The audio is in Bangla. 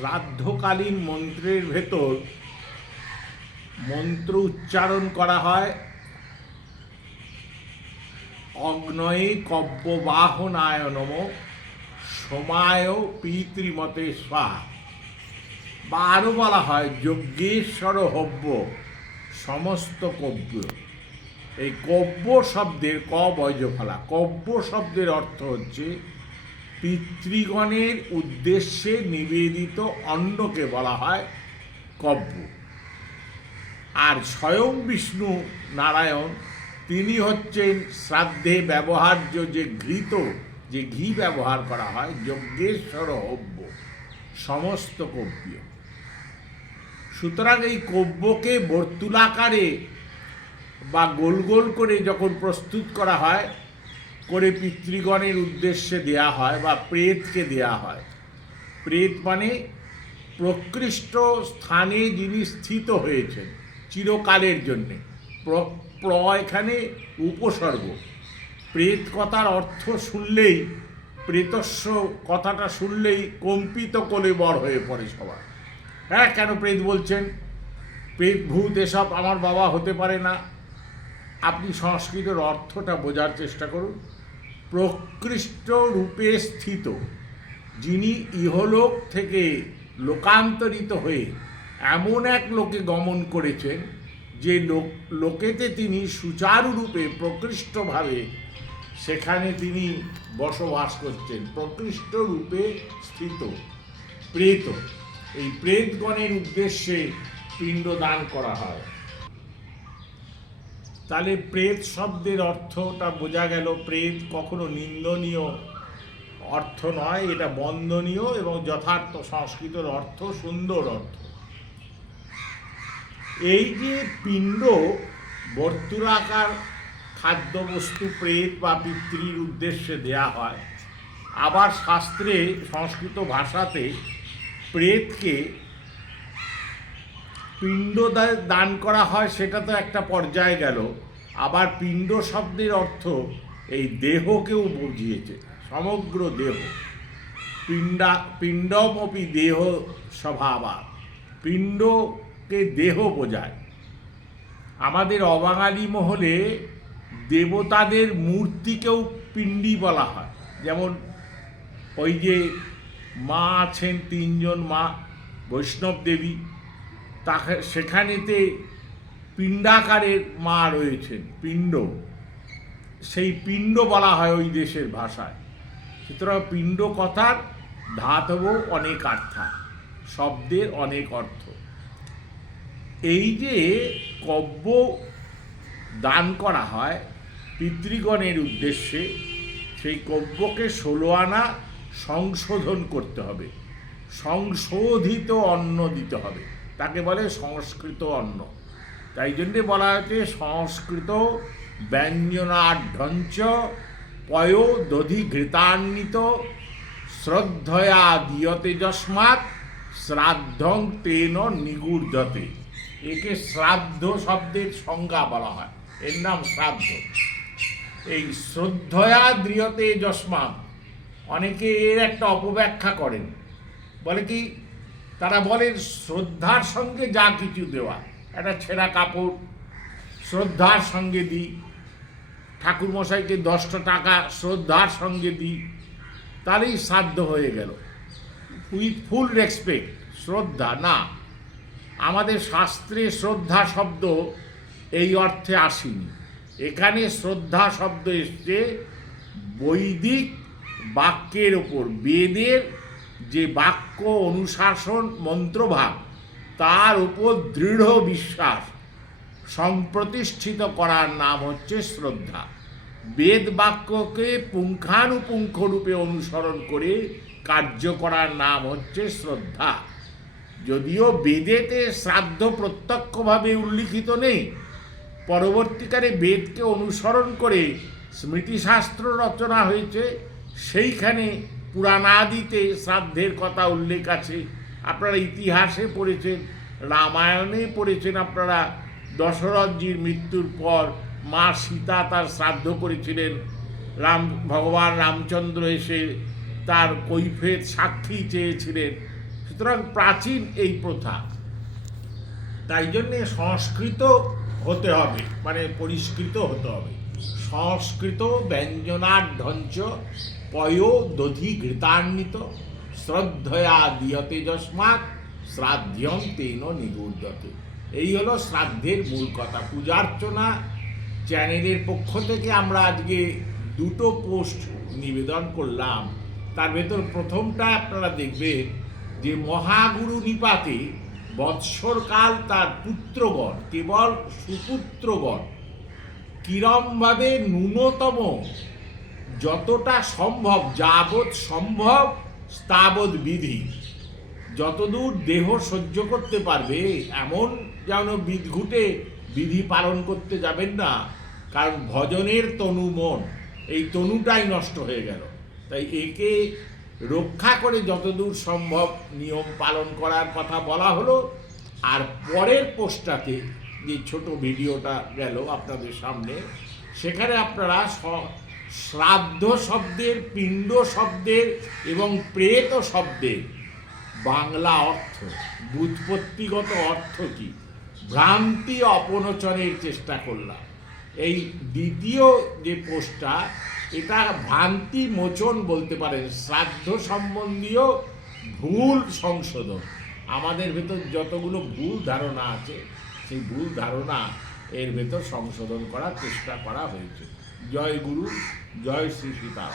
শ্রাদ্ধকালীন মন্ত্রের ভেতর মন্ত্র উচ্চারণ করা হয় অগ্নয়ে কব্যবাহনায় নমঃ সোমায় পিতৃমতে স্বাহা, বা আরও বলা হয় যজ্ঞেশ্বর হব্য সমস্ত কব্য। এই কব্য শব্দের ক বজ্রফলা, কব্য শব্দের অর্থ হচ্ছে পিতৃগণের উদ্দেশ্যে নিবেদিত অন্নকে বলা হয় কব্য। আর স্বয়ং বিষ্ণু নারায়ণ তিনি হচ্ছেন শ্রাদ্ধে ব্যবহার্য যে ঘি ব্যবহার করা হয় যজ্ঞেশ্বর হব্য সমস্ত কব্য। সুতরাং এই কব্যকে বর্তুলাকারে বা গোল গোল করে যখন প্রস্তুত করা হয় করে পিতৃগণের উদ্দেশ্যে দেয়া হয় বা প্রেতকে দেয়া হয়। প্রেত মানে প্রকৃষ্ট স্থানে যিনি স্থিত হয়েছেন চিরকালের জন্যে। এখানে উপসর্গ। প্রেত কথার অর্থ শুনলেই, প্রেতস্য কথাটা শুনলেই কম্পিত কলেবর হয়ে পড়ে সবার। হ্যাঁ, কেন প্রেত বলছেন? প্রেত ভূত এসব আমার বাবা হতে পারে না। আপনি সংস্কৃতের অর্থটা বোঝার চেষ্টা করুন। প্রকৃষ্ট রূপে স্থিত, যিনি ইহলোক থেকে লোকান্তরিত হয়ে এমন এক লোকে গমন করেছেন যে লোকেতে তিনি সুচারুরূপে প্রকৃষ্টভাবে সেখানে তিনি বসবাস করছেন। প্রকৃষ্ট রূপে স্থিত প্রেত, এই প্রেতগণের উদ্দেশ্যে পিণ্ড দান করা হয়। তাহলে প্রেত শব্দের অর্থটা বোঝা গেল। প্রেত কখনো নিন্দনীয় অর্থ নয়, এটা বন্দনীয় এবং যথার্থ সংস্কৃতের অর্থ, সুন্দর অর্থ। এই যে পিণ্ড বর্তুলাকার খাদ্যবস্তু প্রেত বা পিতৃর উদ্দেশ্যে দেয়া হয়, আবার শাস্ত্রে সংস্কৃত ভাষাতে প্রেতকে পিণ্ড দান করা হয়, সেটা তো একটা পর্যায়ে গেল। আবার পিণ্ড শব্দের অর্থ এই দেহকেও বুঝিয়েছে, সমগ্র দেহ। পিণ্ডমপি দেহ স্বভাবা, পিণ্ডকে দেহ বোঝায়। আমাদের অবাঙালি মহলে দেবতাদের মূর্তিকেও পিণ্ডি বলা হয়। যেমন ওই যে মা আছেন, তিনজন মা, বৈষ্ণব দেবী, তাকে সেখানেতে পিণ্ডাকারের মা রয়েছেন, পিণ্ড, সেই পিণ্ড বলা হয় ওই দেশের ভাষায়। সুতরাং পিণ্ড কথার ধাতব অনেক অর্থ, শব্দের অনেক অর্থ। এই যে কব্য দান করা হয় পিতৃগণের উদ্দেশ্যে, সেই কব্যকে 16 আনা সংশোধন করতে হবে, সংশোধিত অন্ন দিতে হবে, তাকে বলে সংস্কৃত অন্ন। তাই জন্যে বলা হয়েছে সংস্কৃত ব্যঞ্জনাঢ্যঞ্চ পয় দধি ঘৃতান্বিত শ্রদ্ধয়া দীয়তে যস্মাৎ শ্রাদ্ধং তেন নিগূর্ধতে। একে শ্রাদ্ধ শব্দের সংজ্ঞা বলা হয়, এর নাম শ্রাদ্ধ। এই শ্রদ্ধয়া দ্রিয়তে যস্মাৎ, অনেকে এর একটা অপব্যাখ্যা করেন, বলে কি, তারা বলেন শ্রদ্ধার সঙ্গে যা কিছু দেওয়া, একটা ছেঁড়া কাপড় শ্রদ্ধার সঙ্গে দিই, ঠাকুরমশাইকে 10টা টাকা শ্রদ্ধার সঙ্গে দিই, তাহলেই শ্রাদ্ধ হয়ে গেল, উইথ ফুল রেসপেক্ট। শ্রদ্ধা না, আমাদের শাস্ত্রে শ্রদ্ধা শব্দ এই অর্থে আসেনি। এখানে শ্রদ্ধা শব্দ এসছে বৈদিক বাক্যের ওপর, বেদের যে বাক্য অনুশাসন মন্ত্রভাগ, তার উপর দৃঢ় বিশ্বাস সংপ্রতিষ্ঠিত করার নাম হচ্ছে শ্রদ্ধা। বেদ বাক্যকে পুঙ্খানুপুঙ্খ রূপে অনুসরণ করে কার্য করার নাম হচ্ছে শ্রদ্ধা। যদিও বেদেতে শ্রাদ্ধ প্রত্যক্ষভাবে উল্লিখিত নেই, পরবর্তীকালে বেদকে অনুসরণ করে স্মৃতিশাস্ত্র রচনা হয়েছে, সেইখানে পুরাণাদিতে শ্রাদ্ধের কথা উল্লেখ আছে। আপনারা ইতিহাসে পড়েছেন, রামায়ণে পড়েছেন আপনারা, দশরথজির মৃত্যুর পর মা সীতা তার শ্রাদ্ধ করেছিলেন, ভগবান রামচন্দ্র এসে তার কৈফিয়ত সাক্ষী চেয়েছিলেন, সুতরাং প্রাচীন এই প্রথা, তাই জন্যে সংস্কৃত হতে হবে, মানে পরিষ্কৃত হতে হবে। সংস্কৃত ব্যঞ্জনাঢ্যঞ্চ পয় দধি ঘৃতান্বিত শ্রদ্ধয়া দিয়তে যস্মাৎ শ্রাদ্ধম তেন নিগূঢ়তে। এই হলো শ্রাদ্ধের মূল কথা। পূজার্চনা চ্যানেলের পক্ষ থেকে আমরা আজকে দুটো পোস্ট নিবেদন করলাম। তার ভেতর প্রথমটা আপনারা দেখবেন যে মহাগুরু নিপাতে বৎসরকাল তার পুত্রগণ, কেবল সুপুত্রগণ কিরমভাবে ন্যূনতম যতটা সম্ভব, যাবৎ সম্ভব তাবৎ বিধি, যতদূর দেহ সহ্য করতে পারবে এমন যেন বিদঘুটে বিধি পালন করতে যাবেন না, কারণ ভজনের তনু মন, এই তনুটাই নষ্ট হয়ে গেল। তাই একে রক্ষা করে যতদূর সম্ভব নিয়ম পালন করার কথা বলা হলো। আর পরের পোস্টটাতে যে ছোট ভিডিওটা গেল আপনাদের সামনে, সেখানে আপনারা শ্রাদ্ধ শব্দের, পিণ্ড শব্দের এবং প্রেত শব্দের বাংলা অর্থ, ব্যুৎপত্তিগত অর্থ কি, ভ্রান্তি অপনোচনের চেষ্টা করলাম। এই দ্বিতীয় যে পোস্টটা, এটা ভ্রান্তি মোচন বলতে পারেন, শ্রাদ্ধ সম্বন্ধীয় ভুল সংশোধন। আমাদের ভেতর যতগুলো ভুল ধারণা আছে, সেই ভুল ধারণা এর ভেতর সংশোধন করার চেষ্টা করা হয়েছে। জয় গুরু, জয় শ্রী সীতা।